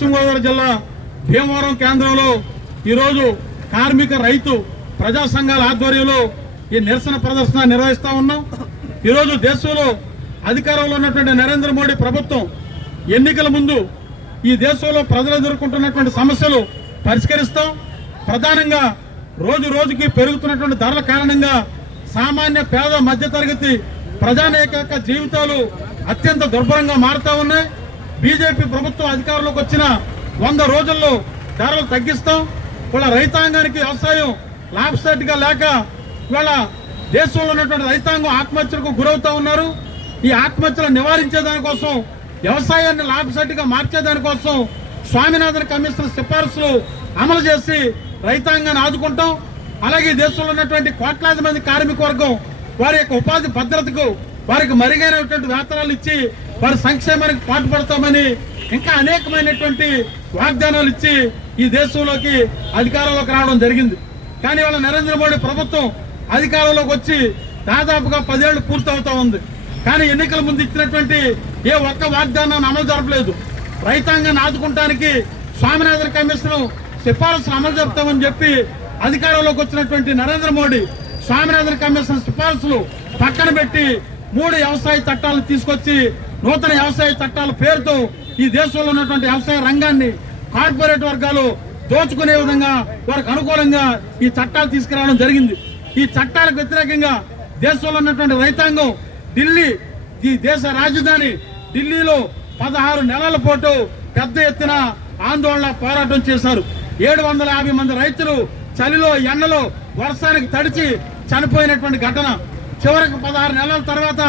పశ్చిమ గోదావరి జిల్లా భీమవరం కేంద్రంలో ఈరోజు కార్మిక రైతు ప్రజా సంఘాల ఆధ్వర్యంలో ఈ నిరసన ప్రదర్శన నిర్వహిస్తా ఉన్నాం. ఈరోజు దేశంలో అధికారంలో ఉన్నటువంటి నరేంద్ర మోడీ ప్రభుత్వం ఎన్నికల ముందు ఈ దేశంలో ప్రజలు ఎదుర్కొంటున్నటువంటి సమస్యలు పరిష్కరిస్తాం. ప్రధానంగా రోజు రోజుకి పెరుగుతున్నటువంటి ధరల కారణంగా సామాన్య పేద మధ్యతరగతి ప్రజానేక జీవితాలు అత్యంత దుర్భరంగా మారుతా ఉన్నాయి. బీజేపీ ప్రభుత్వం అధికారంలోకి వచ్చిన వంద రోజుల్లో ధరలు తగ్గిస్తాం. ఇవాళ రైతాంగానికి వ్యవసాయం లాభసాటిగా లేక ఇవాళ దేశంలో ఉన్నటువంటి రైతాంగం ఆత్మహత్యలకు గురవుతూ ఉన్నారు. ఈ ఆత్మహత్యలు నివారించే దానికోసం వ్యవసాయాన్ని లాభసాటిగా మార్చే దానికోసం స్వామినాథన్ కమిషన్ సిఫార్సులు అమలు చేసి రైతాంగాన్ని ఆదుకుంటాం. అలాగే దేశంలో ఉన్నటువంటి కోట్లాది మంది కార్మిక వర్గం వారి యొక్క ఉపాధి భద్రతకు వారికి మరుగైనటువంటి వేతనాలు ఇచ్చి వారి సంక్షేమానికి పాటుపడతామని ఇంకా అనేకమైనటువంటి వాగ్దానాలు ఇచ్చి ఈ దేశంలోకి అధికారంలోకి రావడం జరిగింది. కానీ వాళ్ళ నరేంద్ర మోడీ ప్రభుత్వం అధికారంలోకి వచ్చి దాదాపుగా పదేళ్ళు పూర్తవుతా ఉంది. కానీ ఎన్నికల ముందు ఇచ్చినటువంటి ఏ ఒక్క వాగ్దానాన్ని అమలు జరపలేదు. రైతాంగాన్ని ఆదుకుంటానికి స్వామినాథన్ కమిషన్ సిఫారసులు అమలు జరుపుతామని చెప్పి అధికారంలోకి వచ్చినటువంటి నరేంద్ర మోడీ స్వామినాథన్ కమిషన్ సిఫారసులు పక్కన పెట్టి మూడు వ్యవసాయ చట్టాలను తీసుకొచ్చి నూతన వ్యవసాయ చట్టాల పేరుతో ఈ దేశంలో ఉన్నటువంటి వ్యవసాయ రంగాన్ని కార్పొరేట్ వర్గాలు దోచుకునే విధంగా వారికి అనుకూలంగా ఈ చట్టాలు తీసుకురావడం జరిగింది. ఈ చట్టాలకు వ్యతిరేకంగా దేశంలో ఉన్నటువంటి రైతాంగం ఢిల్లీ ఈ దేశ రాజధాని ఢిల్లీలో పదహారు నెలల పాటు పెద్ద ఎత్తున ఆందోళన పోరాటం చేశారు. ఏడు వందల యాభై మంది రైతులు చలిలో ఎండలో వర్షానికి తడిచి చనిపోయినటువంటి ఘటన. చివరికి పదహారు నెలల తర్వాత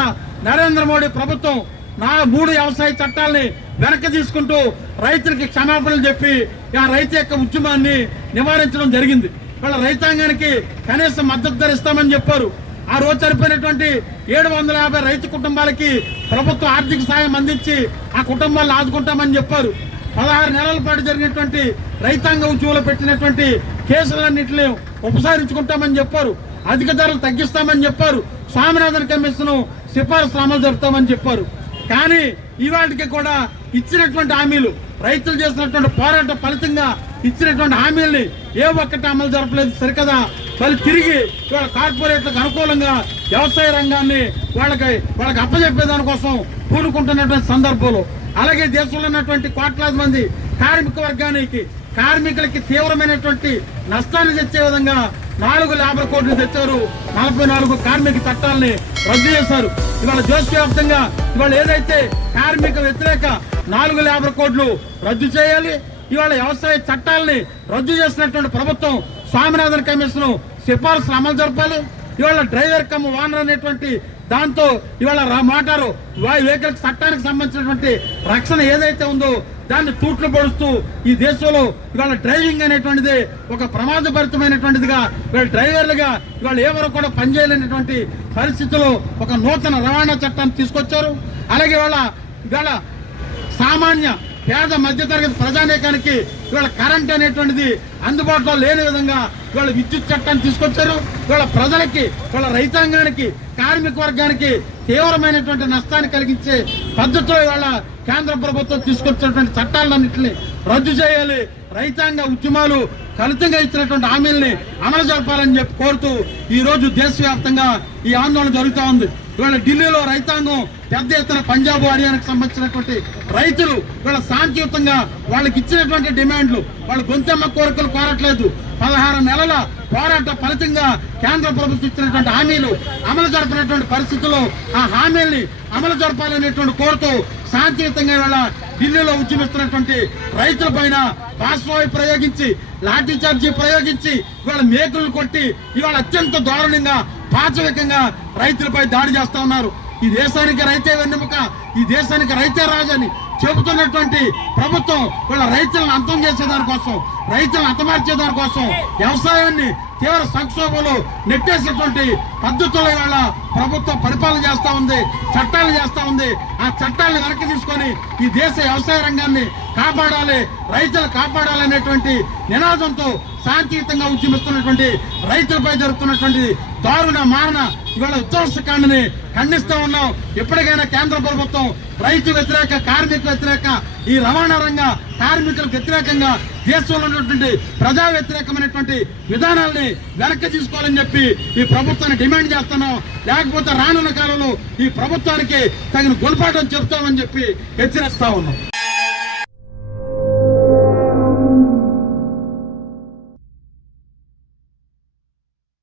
నరేంద్ర మోడీ ప్రభుత్వం నా మూడు వ్యవసాయ చట్టాలని వెనక్కి తీసుకుంటూ రైతులకి క్షమాపణలు చెప్పి ఆ రైతు యొక్క ఉద్యమాన్ని నివారించడం జరిగింది. వాళ్ళ రైతాంగానికి కనీసం మద్దతు ధర ఇస్తామని చెప్పారు. ఆ రోజు చనిపోయినటువంటి ఏడు వందల యాభై రైతు కుటుంబాలకి ప్రభుత్వం ఆర్థిక సాయం అందించి ఆ కుటుంబాలను ఆదుకుంటామని చెప్పారు. పదహారు నెలల పాటు జరిగినటువంటి రైతాంగ ఉద్యమంలో పెట్టినటువంటి కేసులన్నింటినీ ఉపసంహరించుకుంటామని చెప్పారు. అధిక ధరలు తగ్గిస్తామని చెప్పారు. స్వామినాథన్ కమిషన్ సిఫార్సు అమలు జరుపుతామని చెప్పారు. కానీ ఇవాటికి కూడా ఇచ్చినటువంటి హామీలు రైతులు చేసినటువంటి పోరాట ఫలితంగా ఇచ్చినటువంటి హామీల్ని ఏ ఒక్కటి అమలు జరపలేదు సరికదా? వాళ్ళు తిరిగి వాళ్ళ కార్పొరేట్లకు అనుకూలంగా వ్యవసాయ రంగాన్ని వాళ్ళకి వాళ్ళకి అప్పచెప్పే దానికోసం పూనుకుంటున్నటువంటి సందర్భంలో. అలాగే దేశంలో ఉన్నటువంటి కోట్లాది మంది కార్మిక వర్గానికి కార్మికులకి తీవ్రమైనటువంటి నష్టాన్ని తెచ్చే విధంగా నాలుగు లేబర్ కోడ్లు తెచ్చారు. నలభై నాలుగు కార్మిక చట్టాలని రద్దు చేశారు. ఇవాళ దేశవ్యాప్తంగా ఇవాళ ఏదైతే కార్మిక వ్యతిరేక నాలుగు లేబర్ కోడ్లు రద్దు చేయాలి ఇవాళ వ్యవసాయ చట్టాలని రద్దు చేసినటువంటి ప్రభుత్వం స్వామినాథన్ కమిషన్ సిఫార్సులు అమలు జరపాలి. ఇవాళ డ్రైవర్ కమ్ ఓనర్ అనేటువంటి దాంతో ఇవాళ రా- మోటారు వెహికల్ చట్టానికి సంబంధించినటువంటి రక్షణ ఏదైతే ఉందో దాన్ని తూట్లు పడుస్తూ ఈ దేశంలో ఇవాళ డ్రైవింగ్ అనేటువంటిది ఒక ప్రమాదభరితమైనటువంటిదిగా ఇవాళ డ్రైవర్లుగా ఇవాళ ఎవరు కూడా పనిచేయలేనటువంటి పరిస్థితుల్లో ఒక నూతన రవాణా చట్టాన్ని తీసుకొచ్చారు. అలాగే ఇవాళ ఇవాళ సామాన్య పేద మధ్యతరగతి ప్రజానేకానికి ఇవాళ కరెంట్ అనేటువంటిది అందుబాటులో లేని విధంగా ఇవాళ విద్యుత్ చట్టాన్ని తీసుకొచ్చారు. ఇవాళ ప్రజలకి ఇవాళ రైతాంగానికి కార్మిక వర్గానికి తీవ్రమైనటువంటి నష్టాన్ని కలిగించే పద్ధతిలో ఇవాళ కేంద్ర ప్రభుత్వం తీసుకొచ్చినటువంటి చట్టాలన్నింటినీ రద్దు చేయాలి. రైతాంగ ఉద్యమాలు ఫలితంగా ఇచ్చినటువంటి హామీల్ని అమలు జరపాలని చెప్పి కోరుతూ ఈరోజు దేశవ్యాప్తంగా ఈ ఆందోళన జరుగుతూ ఉంది. ఇవాళ ఢిల్లీలో రైతాంగం పెద్ద ఎత్తున పంజాబ్ హర్యానాకు సంబంధించినటువంటి రైతులు ఇవాళ శాంతియుతంగా వాళ్ళకి ఇచ్చినటువంటి డిమాండ్లు వాళ్ళ గొంతెమ్మ కోరికలు కోరట్లేదు. పదహారు నెలల పోరాట ఫలితంగా కేంద్ర ప్రభుత్వం ఇచ్చినటువంటి హామీలు అమలు జరపనటువంటి పరిస్థితుల్లో ఆ హామీల్ని అమలు జరపాలనేటువంటి కోరుతూ శాంతియుతంగా ఇవాళ ఢిల్లీలో ఉద్యమిస్తున్నటువంటి రైతుల పైన పాశ్వాయి ప్రయోగించి లాఠీ చార్జీ ప్రయోగించి ఇవాళ మేకులు కొట్టి ఇవాళ అత్యంత దారుణంగా పాచవికంగా రైతులపై దాడి చేస్తా ఉన్నారు. ఈ దేశానికి రైతే వెన్నెముక ఈ దేశానికి రైతే రాజని. చెబుతున్నటువంటి ప్రభుత్వం వీళ్ళ రైతులను అంతం చేసేదాని కోసం రైతులను అంతమార్చే దాని కోసం వ్యవసాయాన్ని తీవ్ర సంక్షోభంలో నెట్టేసినటువంటి పద్ధతుల వల్ల ప్రభుత్వం పరిపాలన చేస్తూ ఉంది చట్టాలు చేస్తూ ఉంది. ఆ చట్టాలను వెనక్కి తీసుకొని ఈ దేశ వ్యవసాయ రంగాన్ని కాపాడాలి రైతులు కాపాడాలనేటువంటి నినాదంతో శాంతియుతంగా ఉద్యమిస్తున్నటువంటి రైతులపై జరుగుతున్నటువంటి దారుణ మారణ ఇవాళ ఉత్సవకాండని ఖండిస్తూ ఉన్నాం. ఎప్పటికైనా కేంద్ర ప్రభుత్వం రైతు వ్యతిరేక కార్మిక వ్యతిరేక ఈ రవాణా రంగ కార్మికులకు వ్యతిరేకంగా దేశంలో ఉన్నటువంటి ప్రజా వ్యతిరేకమైనటువంటి విధానాల్ని వెనక్కి తీసుకోవాలని చెప్పి ఈ ప్రభుత్వాన్ని డిమాండ్ చేస్తున్నాం. లేకపోతే రానున్న కాలంలో ఈ ప్రభుత్వానికి తగిన గుణపాఠం చెప్తామని చెప్పి హెచ్చరిస్తా ఉన్నాం.